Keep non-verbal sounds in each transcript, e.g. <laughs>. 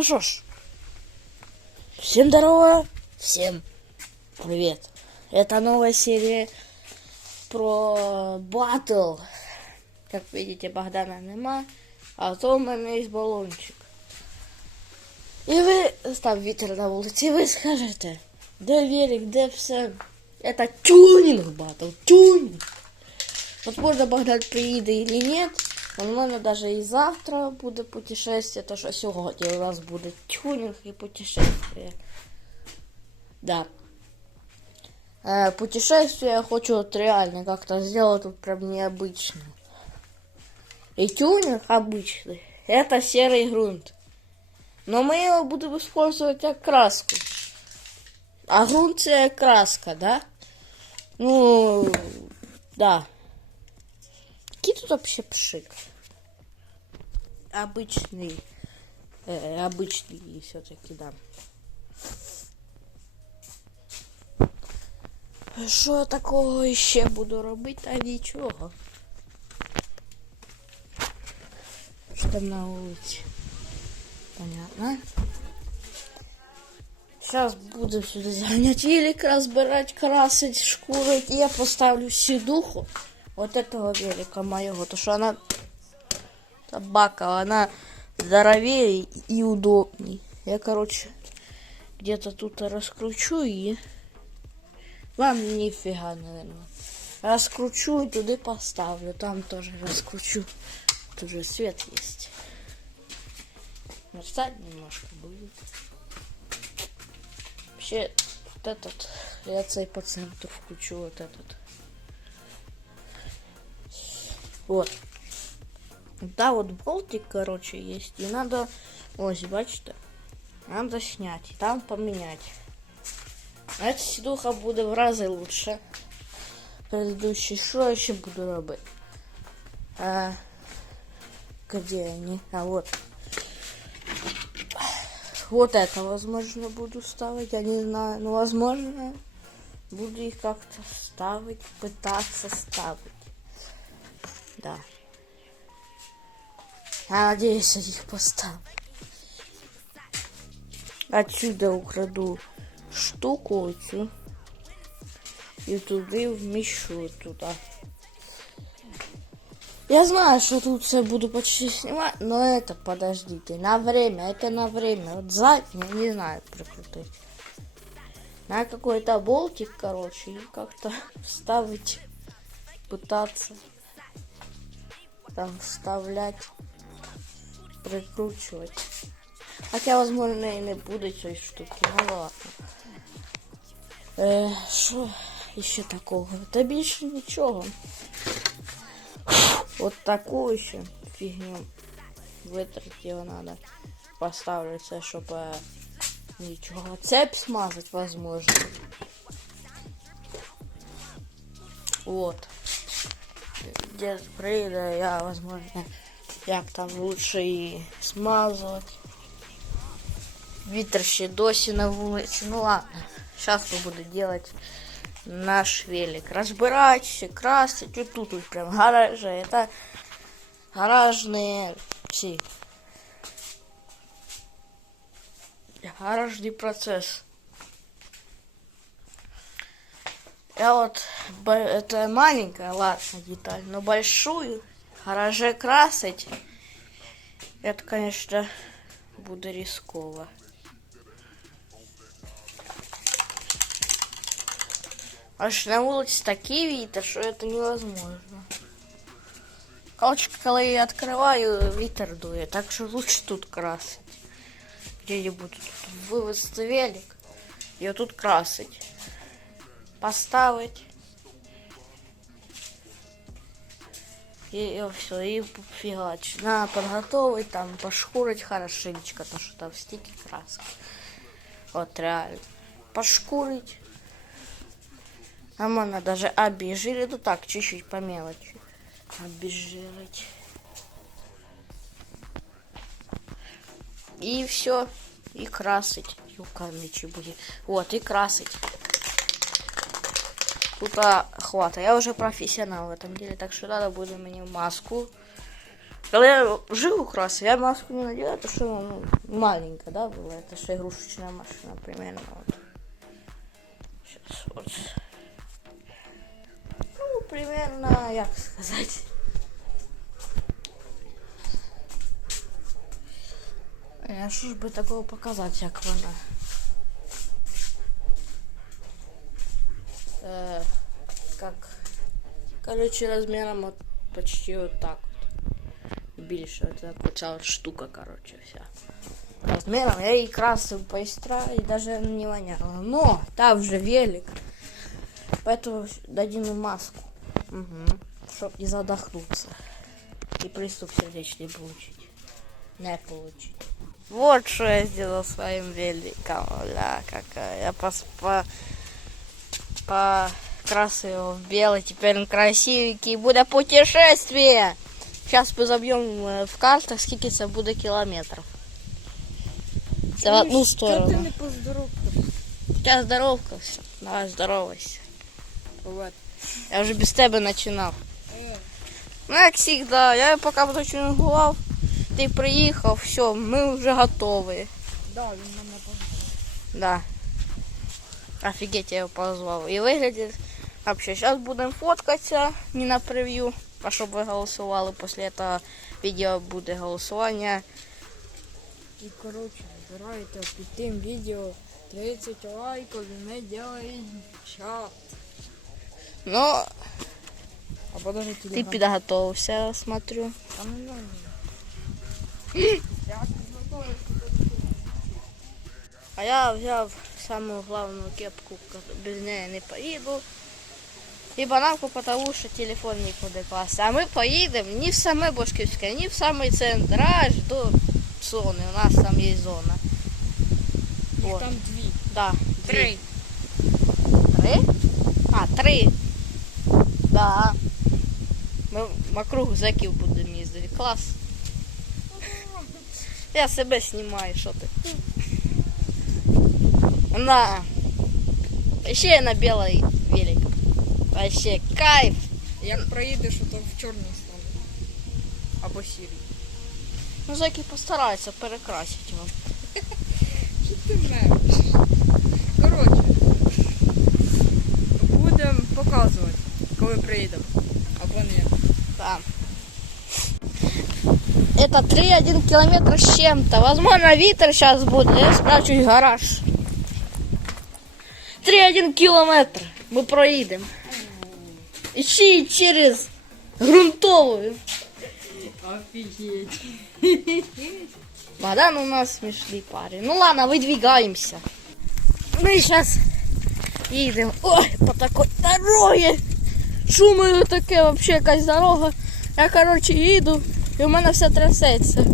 Ну что ж, всем здорово, всем привет. Это новая серия про батл. Как видите, Богдана нема, а то у мене є балончик. І ви, там вітер на вулиці, і ви скажете, де велик, де все. Это тюнинг батл, тюнинг. Возможно, Богдан приїде или нет. Мене даже и завтра буде путешествие, то що сьогодні у нас буде тюнинг і путешествие. Да. Э, путешествие я хочу вот реально как-то сделать тут прям необычно. И тюнинг обычный. Это серый грунт. Но мы его будем использовать как краску. А грунт краска, да? Ну, да. Какие тут вообще пшик? Обычный. Э, обычный все-таки, да. Що я такого ще буду робити? Та нічого. Що там на вулиці? Понятно. Сейчас буду сюда загонять велик, разбирать, красить, шкурить. И я поставлю сидуху Вот этого велика моего. То что она собака, она здоровее и удобней. Я, короче, где-то тут раскручу и вам нифига, наверное. Раскручу и туда поставлю. Там тоже раскручу. Тут же свет есть. Мерцать немножко будет. Вообще, вот этот, я цей по центру включу вот этот. Вот. Да, вот болтик, короче, есть. И надо, ось, бачите, надо снять там поменять. А эта сидуха буде в рази лучше. Предыдущий. Что еще буду робить? А, где они? А вот. Вот это, возможно, буду ставить. Я не знаю. Но, возможно, буду их как-то ставить, пытаться ставить. Да. Я надеюсь, я их поставлю. Отсюда украду штуку оцю. І туди вміщу туди. Я знаю, что тут все буду почти снимать, но это, подождите, на время, это на время. Вот заднее, не знаю, прикрутить. На какой-то болтик, короче, и как-то <laughs> вставить, пытаться там вставлять, прикручивать. Хотя, возможно, и не буде цієї штуки, ну ладно. Е, Що ще такого? Та більше нічого. Вот такую еще фигню вытратить его надо. Поставлю це, чтобы ничего. Цепь смазать возможно. Вот. Дед прийде, я, возможно, як там лучше і смазувати. Вітер ще досі на вулиці. Ну ладно. Сейчас мы буду делать наш велик. Разбирать, все красить. Вот тут вот прям гаражи. Это гаражные все. Гаражный процесс. Я вот, это маленькая, ладно, деталь, но большую гараже красить, это, конечно, будет рисково. Аж на вулиці такий вітер, що це невозможно. Короче, коли я відкриваю, вітер дує, так що лучше тут красить. Где-нибудь тут вивезти велик і тут красить. Поставить. И, и все, и фигач. Надо подготовить, там, пошкурить хорошенечко, то что там стики краски. Вот реально. Пошкурить. А можно даже обезжирить, ну так, чуть-чуть по мелочи. Обезжирить. И все. И красить. Юкамичи будет. Вот, и красить. Тут хвата. Я уже профессионал в этом деле, так что надо будет мне маску Когда я жил у Краса, я маску не надела, потому что ну, маленькая, да, была. Это же игрушечная машина примерно. Вот. Сейчас вот. Ну, примерно, як сказать. А що ж би такого показати, як вона? Э, как, короче, размером вот почти вот так вот. Більше, вот так вот ця вот штука, короче, вся. Размером я її красив поістра і даже не воняла. Но там вже велик. Поэтому дадим им маску. Угу. Чтоб не задохнуться. И приступ сердечный получить. Не получить. Вот что я сделал своим великом. Ля, какая. Я пос, по, покрасил его в белый. Теперь он красивенький. Будет путешествие. Сейчас мы забьем э, в картах, сколько это будет километров. Это в одну Що ти сторону. не поздоровкався? Сейчас здоровка. Все. Давай здоровайся. Привет. Я вже без тебе починав. Е, Ну, як завжди, я поки буду чергував, ти приїхав, все, ми вже готові. Да, він мене позвав. Да. Офигеть, я его позвал. И выглядит вообще. Сейчас будем фоткаться, не на превью, а чтобы вы голосовали. После этого видео будет голосование. І коротше, збирайте під тим відео 30 лайків і ми делаємо чат. Но Або даже ты телеграм. подготовился, смотрю. Та не надо. Я підготовився. А я взяв Самую главную кепку, без неї не поїду. І бананку, потому що телефон нікуди класти. А ми поїдемо не в саме Бошківське, не в самий центр, аж до зони. У нас там є зона. Їх Вот. там дві. Да. Три. Три? А, три. Да. Ми вокруг зеків будемо їздити. Клас. Я себе знімаю, що ти. На. Ще я на білий велик. Вообще кайф. Як проїдеш, то в чорний стане. Або сірий. Ну, зеки постараються перекрасити вам. Що <laughs> ти мелиш? Коротше. Будемо показувати, коли приїдемо. Або ні. Да. Это 3-1 километр с чем-то. Возможно, ветер сейчас будет. Я спрячусь в гараж. 3-1 километр. Мы проедем. Еще и через грунтовую. Офігеть. Богдан у нас смешный парень. Ну ладно, выдвигаемся. Мы сейчас едем. Ой, по такой дороге. Шумою таке вообще якась дорога. Я, короче, їду, і у мене все трясеться.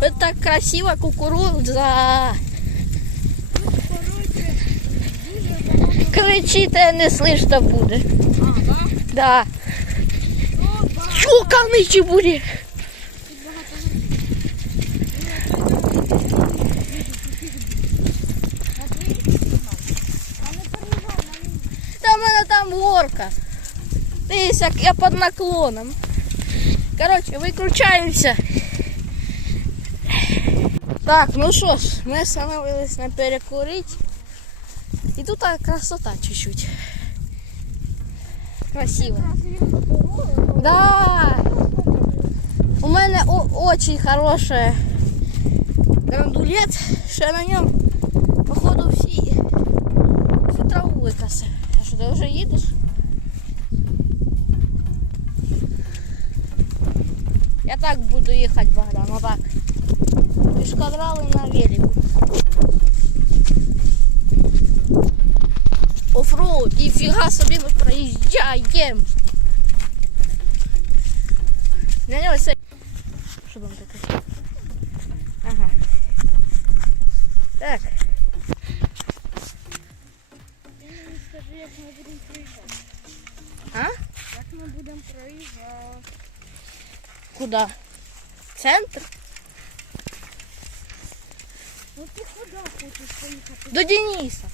Це так красиво, кукурудза. Кричите, не слышно буде. Ага. Да. Чука в ничі буде. Та в мене там горка. Дивись, як я під наклоном. Коротше, виключаємося. Так, ну що ж, ми остановились на перекурити. І тут така красота чуть-чуть. Красиво. Да. У мене о- очень хороший драндулет, що я на ньому, походу, всі, всю траву викоси. А що, ти вже їдеш? Я так буду їхати, Богдан, отак. Пішкодрали на велику. Офроуд, ніфіга собі ми проїжджаємо. На нього все. Що там таке? Ага. Так. Скажи, як ми будемо приїжджати. А? Як ми будемо проїжджати? Куда? Центр? Ну ти куди хочеш поїхати? До Дениса.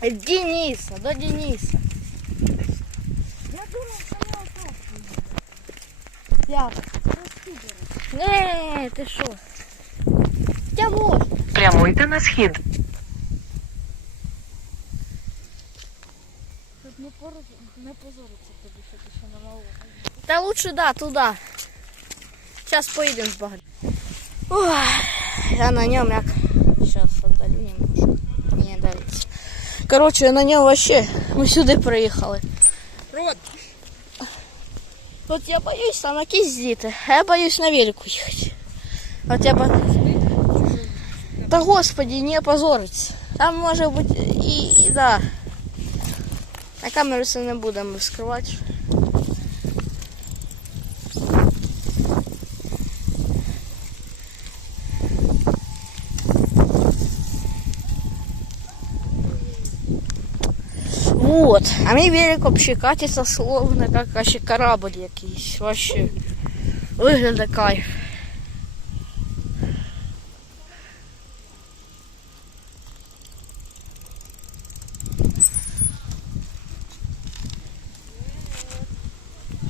Дениса, до Дениса. Я думав, саме отак. Як? Не, ти що? Я можу. Прямуйте на схід. Щоб не, пор... не позориться тобі, що ти ще на малому. Та лучше да, туда. Сейчас поедем с багрі. Ой, я на нем як. Сейчас отдалю немножко. Не давится. Короче, я на нем вообще. Ми сюди приїхали. Рот! От я боюсь там якісь діти, а я боюсь на велику їхати. От я бо... Та господи, не позориться. Там може бути і, і да. На камеру це не будемо вскривати. Вот. А мій велик вообще катится словно как вообще корабль якийсь. Вообще. Виглядає кайф.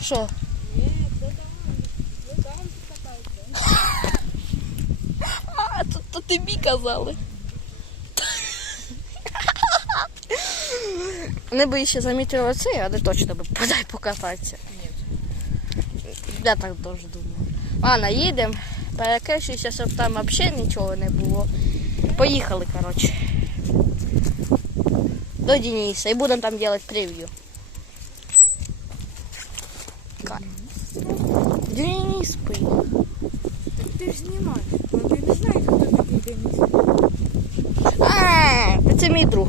Що? Ні, то там, то там покатайся. А, то, то тобі казали. Не би ще замітили оце, а не точно би подай покататися. Я так теж думаю. Ладно, їдемо. Перекрещуйся, щоб там взагалі нічого не було. Поїхали, коротше. До Дениса. І будемо там робити прев'ю. Денис спить. Так ти ж знімаєш. Ну ти не знаєш, хто такий Денис. А, це мій друг.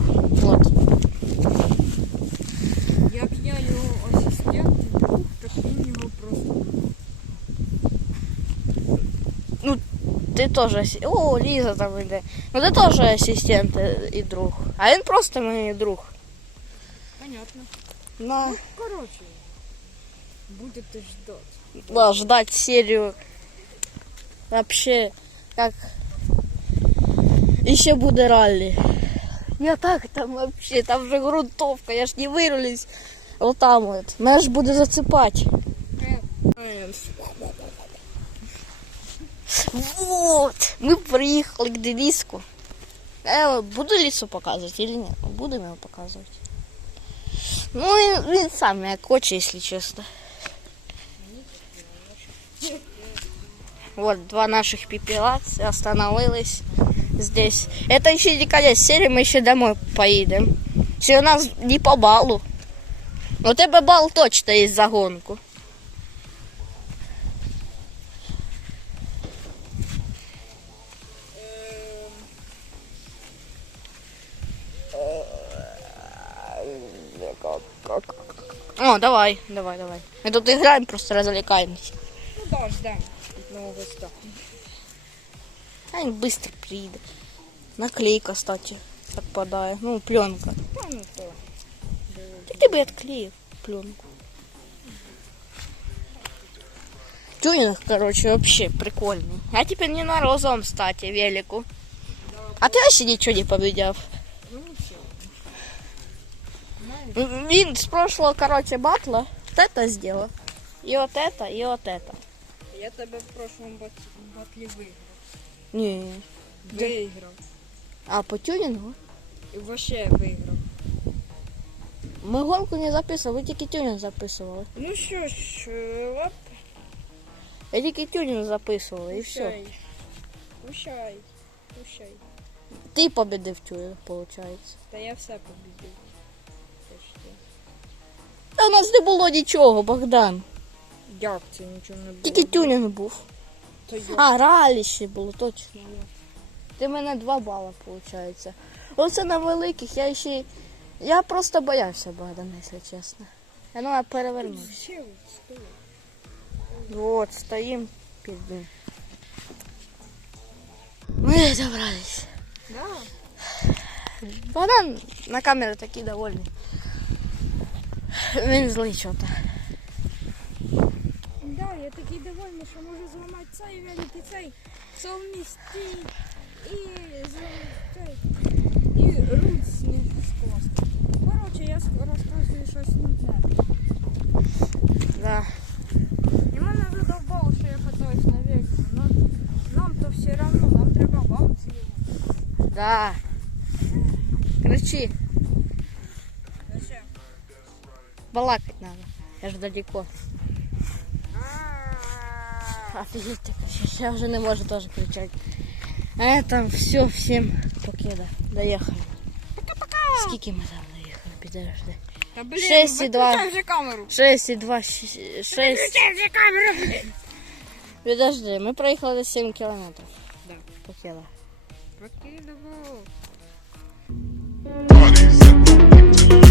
Ти теж асі- О, Ліза там йде. Ну ти теж асистент і- і друг. А він просто мій друг. Понятно. Ну, Коротше, будете ждать. да, ждать серию. Вообще, как еще буде ралли. Я так там вообще, там вже грунтовка, я ж не вирулюсь. Вот там вот. Мене ж буде зацепати. вот, мы приехали к Дениску. Я буду лицо показывать или нет? Будем его показывать. Ну, він, він сам як хоче, если честно. Вот два наших пепелаца остановились здесь. Это еще не конец серии, мы еще домой поедем. Все у нас не по балу. У тебе бал точно есть за гонку. О, давай, давай, давай. Мы тут играем, просто развлекаемся. Ну да, ждем одного гостя. А він быстро приїде. Наклейка, кстати, отпадає. Ну, пленка. Та ну то. Та ти би відклеїв пленку. Тюнинг, короче, вообще прикольный. Я теперь не на розовом стате велику. А ти вообще нічого не победяв. Він з прошлого, короче, батла вот это сделал. И вот это, и вот это. Я тебе в прошлому бат... батлі виграв. Не. Виграв. А по тюнингу? І вообще виграв. Ми гонку не записували, ви тільки тюнинг записували. Ну що ж, е, оп, Я тільки тюнинг записувала і все. пущай. Пущай. Пущай. Ти победив тюнинг, виходить. Та я все побідив. Та у нас не було нічого, Богдан. Як це нічого не було? Тільки тюнінг був. Я. А, ралі ще було, точно. Ти мене два бали, виходить. Оце на великих я ще. Я просто боявся Богдана, якщо чесно. Я ну, я перевернусь. Ще от, стой. Вот, стоїм під ним. Ми добрались. Да. Богдан на камеру такий довольний. Він что-то. Да, я такий довольна, что можу взломать цей великий цей совмісті и цей і руль сніг з костей. Коротше, я розказую щось нудне. Да. І мене задовбало, что я катаюсь на но ну, нам то все равно, нам треба вам Да. Кричи. Балакать надо. Я ж далеко. Офигеть, ты кричишь. Я уже не можу тоже кричать. А это все, всем покеда. Доехали. Пока-пока. Скільки ми там доїхали? Підожди. Та блін, Шесть і два. виключай вже камеру. 6 і 2, 6. Виключай вже камеру, блін. Підожди, ми проїхали десь 7 кілометрів. Да. Покеда. Покидово. Bodies in the